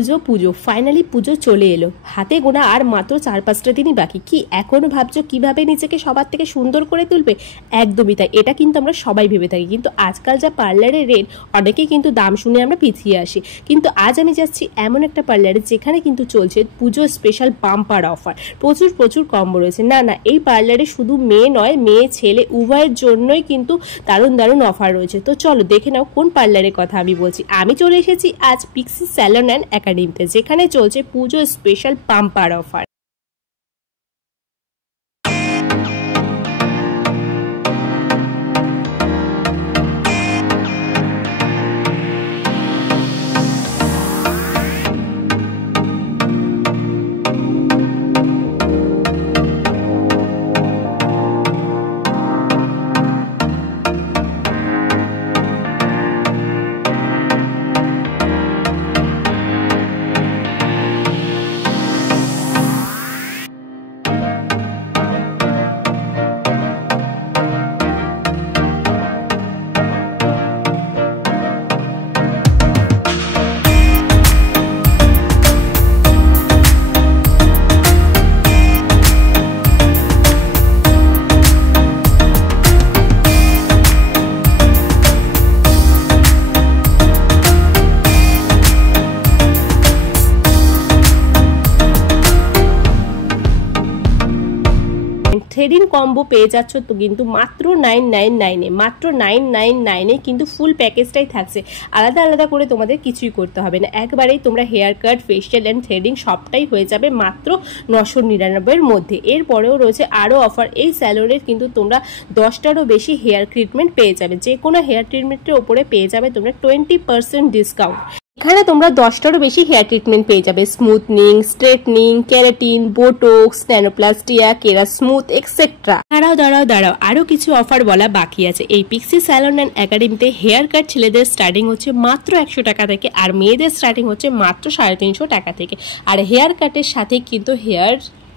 পুজো পুজো finally পুজো চলে এলো, হাতে গোনা আর মাত্র 4-5টা দিনই বাকি। কি এখনো ভাবছো কিভাবে নিজেকে সবার থেকে সুন্দর করে তুলবে? একদমই তাই, এটা কিন্তু আমরা সবাই ভেবে থাকি, কিন্তু আজকাল যা পার্লারের রেট, অনেকেই কিন্তু দাম শুনে আমরা পিছিয়ে আসি। কিন্তু আজ আমি যাচ্ছি এমন একটা পার্লারে যেখানে কিন্তু চলছে পুজো স্পেশাল বাম্পার অফার। প্রচুর প্রচুর কম্বো রয়েছে। না না, এই পার্লারে শুধু মেয়ে নয়, মেয়ে ছেলে উভয়ের জন্যই কিন্তু দারুণ দারুণ অফার রয়েছে। তো চলো দেখে নাও কোন পার্লারের কথা আমি বলছি। আমি চলে এসেছি আজ পিক্সি স্যালন অ্যান্ড একাডেমিতে, যেখানে চলছে পুজো special bumper offer. Threading combo পেয়ে যাচ্ছ তো কিন্তু মাত্র 999-এ, মাত্র 999-এ কিন্তু ফুল প্যাকেজটাই থাকছে। আলাদা আলাদা করে তোমাদের কিছুই করতে হবে না, একবারেই তোমরা hair cut, facial and threading সবটাই হয়ে যাবে মাত্র 999-এর মধ্যে। এরপরেও রয়েছে আরও অফার। এই স্যালনের কিন্তু তোমরা 10টারও বেশি হেয়ার ট্রিটমেন্ট পেয়ে যাবে। যে কোনো হেয়ার ট্রিটমেন্টের ওপরে পেয়ে যাবে তোমরা 20% ডিসকাউন্ট। এখানে তোমরা 10টারও বেশি হেয়ার ট্রিটমেন্ট পেয়ে যাবে, smoothening, straightening, keratin, botox, nanoplastia, kera smooth etcetera. দাঁড়াও আরো কিছু অফার বলা বাকি আছে। এই পিক্সি স্যালন অ্যান্ড একাডেমিতে হেয়ার কাট ছেলেদের স্টার্টিং হচ্ছে মাত্র 100 টাকা থেকে, আর মেয়েদের স্টার্টিং হচ্ছে মাত্র 350 টাকা থেকে। আর হেয়ার কাটের সাথে কিন্তু হেয়ার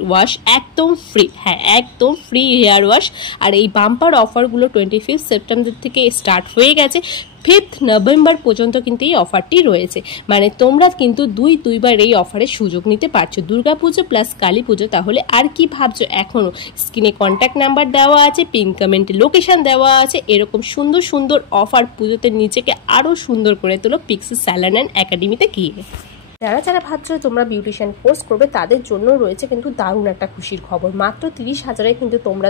ওয়াশ একদম ফ্রি। হ্যাঁ, একদম ফ্রি হেয়ার ওয়াশ। আর এই বাম্পার অফারগুলো 25 সেপ্টেম্বর থেকে স্টার্ট হয়ে গেছে, 5 নভেম্বর পর্যন্ত কিন্তু এই অফারটি রয়েছে। মানে তোমরা কিন্তু দুইবার এই অফারের সুযোগ নিতে পারছো, দুর্গাপুজো প্লাস কালী পুজো। তাহলে আর কি ভাবছো? এখনো স্ক্রিনে কন্ট্যাক্ট নাম্বার দেওয়া আছে, পিন কমেন্টে লোকেশন দেওয়া আছে। এরকম সুন্দর সুন্দর অফার পুজোতে নিজেকে আরও সুন্দর করে তোলো পিক্সি স্যালন অ্যান্ড একাডেমিতে গিয়ে। যারা ভাবছো তোমরা বিউটিশিয়ান কোর্স করবে, তাদের জন্য রয়েছে কিন্তু দারুণ একটা খুশির খবর। মাত্র 30,000-এ কিন্তু তোমরা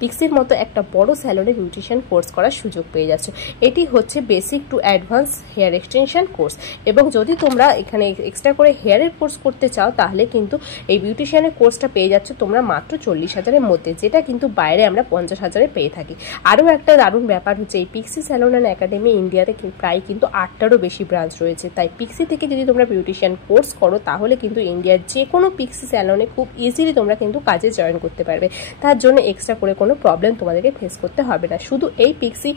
পিক্সির মতো একটা বড় স্যালনে বিউটিশিয়ান কোর্স করার সুযোগ পেয়ে যাচ্ছ। এটি হচ্ছে basic to advance hair extension course. এবং যদি তোমরা এখানে এক্সট্রা করে হেয়ারের কোর্স করতে চাও, তাহলে কিন্তু এই বিউটিশিয়ানের কোর্সটা পেয়ে যাচ্ছ তোমরা মাত্র 40,000-এর মধ্যে, যেটা কিন্তু বাইরে আমরা 50,000-এ পেয়ে থাকি। আরও একটা দারুণ ব্যাপার হচ্ছে এই পিক্সি স্যালন অ্যান্ড একাডেমি ইন্ডিয়াতে প্রায় কিন্তু 8টারও বেশি ব্রাঞ্চ রয়েছে। তাই পিক্সি থেকে যদি তোমরা বিউটিশিয়ান কোর্স করো, তাহলে কিন্তু ইন্ডিয়ার যে কোনো পিক্সি স্যালনে খুব ইজিলি তোমরা কিন্তু কাজে জয়েন করতে পারবে। তার জন্য এক্সট্রা করে কোনো প্রবলেম তোমাদেরকে ফেস করতে হবে না, শুধু এই পিক্সি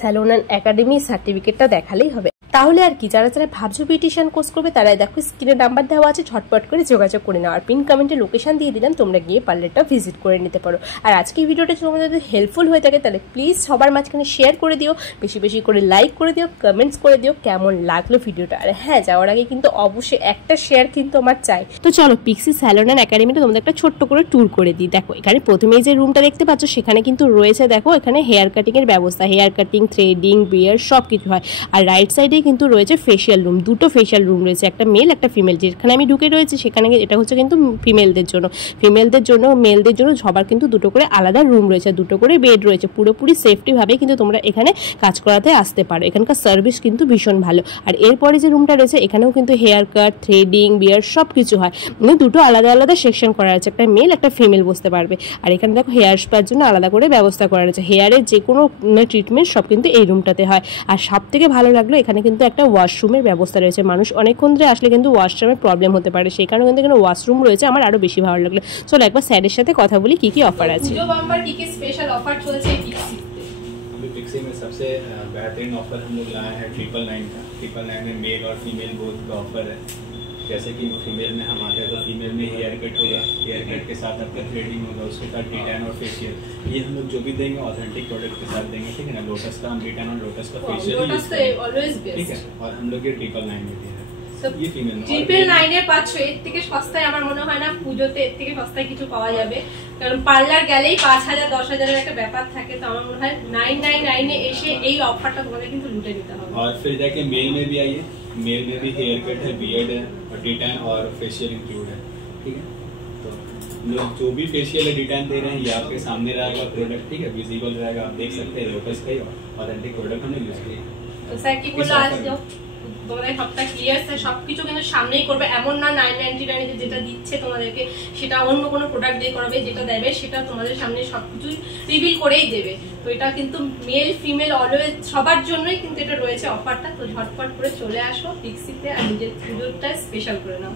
স্যালন অ্যান্ড একাডেমি সার্টিফিকেটটা দেখালেই হবে। তাহলে আর কি, যারা ভাবছো বিউটিশিয়ান কোর্স করবে, তারাই দেখো স্ক্রিনে নাম্বার দেওয়া আছে, ঝটপট করে যোগাযোগ করে নাও। আর পিন কমেন্টে লোকেশন দিয়ে দিলাম, তোমরা গিয়ে পার্লারটা ভিজিট করে নিতে পারো। আর আজকে ভিডিওটা তোমাদের যদি হেল্পফুল হয়ে থাকে, তাহলে প্লিজ সবার মাঝখানে শেয়ার করে দিও, বেশি বেশি করে লাইক করে দিও, কমেন্টস করে দিও কেমন লাগলো ভিডিওটা। আর হ্যাঁ, যাওয়ার আগে কিন্তু অবশ্যই একটা শেয়ার কিন্তু আমার চাই। তো চলো পিক্সি স্যালন অ্যান্ড একাডেমিটা তোমাদের একটা ছোট্ট করে ট্যুর করে দিই। দেখো এখানে প্রথমেই যে রুমটা দেখতে পাচ্ছ, সেখানে কিন্তু রয়েছে দেখো এখানে হেয়ার কাটিংয়ের ব্যবস্থা, হেয়ার কাটিং, থ্রেডিং, বিয়ার সব কিছু হয়। আর রাইট সাইডে কিন্তু রয়েছে ফেশিয়াল রুম, দুটো ফেশিয়াল রুম রয়েছে, একটা মেল একটা ফিমেল। যেখানে আমি ঢুকে রয়েছে সেখানে এটা হচ্ছে কিন্তু ফিমেলদের জন্য, মেলদের জন্য সবার কিন্তু দুটো করে আলাদা রুম রয়েছে, দুটো করে বেড রয়েছে। পুরোপুরি সেফটিভাবে কিন্তু তোমরা এখানে কাজ করাতে আসতে পারো। এখানকার সার্ভিস কিন্তু ভীষণ ভালো। আর এরপরে যে রুমটা রয়েছে, এখানেও কিন্তু হেয়ার কাট, থ্রেডিং, বিয়ার সব কিছু হয়। মানে দুটো আলাদা আলাদা সেকশন করা আছে, একটা মেল একটা ফিমেল বসতে পারবে। আর এখানে দেখো হেয়ার স্পার জন্য আলাদা করে ব্যবস্থা করা রয়েছে। হেয়ারের যে কোনো ট্রিটমেন্ট সব কিন্তু এই রুমটাতে হয়। আর সব থেকে ভালো লাগলো, এখানে কিন্তু একটা ওয়াশরুমের ব্যবস্থা রয়েছে। মানুষ অনেকক্ষণ ধরে আসলে কিন্তু ওয়াশরুমের প্রবলেম হতে পারে, সেই কারণে কিন্তু এখানে ওয়াশরুম রয়েছে। আমার আরো বেশি ভালো লাগলো। চলো একবার স্যারের সাথে কথা বলি কি কি অফার আছে। কি কি স্পেশাল অফার চলছে अभी पिक्सी में सबसे बेहतरीन ऑफर हम लोग लाए हैं 999 का। 999 में मेल और फीमेल बोथ का ऑफर है। जैसे कि फीमेल में हम आते हैं तो फीमेल में हेयर कट होगा, हेयर कट के साथ आपका थ्रेडिंग होगा, उसके साथ डिटैन और फेशियल। ये हम लोग जो भी देंगे ऑथेंटिक प्रोडक्ट के साथ देंगे, ठीक है ना। लोटस का हम डिटैन और लोटस का फेशियल, ठीक है। और हम लोग ये 999 में दिया है। ये फीमेल 999 পাচ্ছ, এর থেকে সস্তায় আমার মনে হয় না পুজোতে এর থেকে সস্তায় কিছু পাওয়া যাবে, কারণ পার্লার গেলেই 5000 10,000 এর একটা ব্যাপার থাকে। তো আমার মনে হয় 999 এ এসে এই অফারটা তোমাদের কিন্তু লুটে নিতে হবে। और फिर जाके मेल में भी आइए, मेल में भी हेयर कट है, बियर्ड है और डिटैन और फेशियल इंक्लूड है, ठीक है। तो जो भी फेशियल है डिटैन दे रहे हैं ये आपके सामने रहेगा प्रोडक्ट, ठीक है, विजिबल रहेगा, आप देख सकते हैं लोटस का ही ऑथेंटिक प्रोडक्ट हमने यूज किया। তো স্যার কি বললো আজ তোমাদের সবটা ক্লিয়ার, স্যার সবকিছু কিন্তু সামনেই করবে, এমন না 999 যেটা দিচ্ছে তোমাদেরকে সেটা অন্য কোনো প্রোডাক্ট দিয়ে করাবে, যেটা দেবে সেটা তোমাদের সামনে সবকিছু রিভিল করেই দেবে। তো এটা কিন্তু মেল ফিমেল অলওয়েজ সবার জন্যই কিন্তু এটা রয়েছে অফারটা। তো ঝটপট করে চলে আসো পিক্সিতে আর নিজের পুজোটা স্পেশাল করে নাও।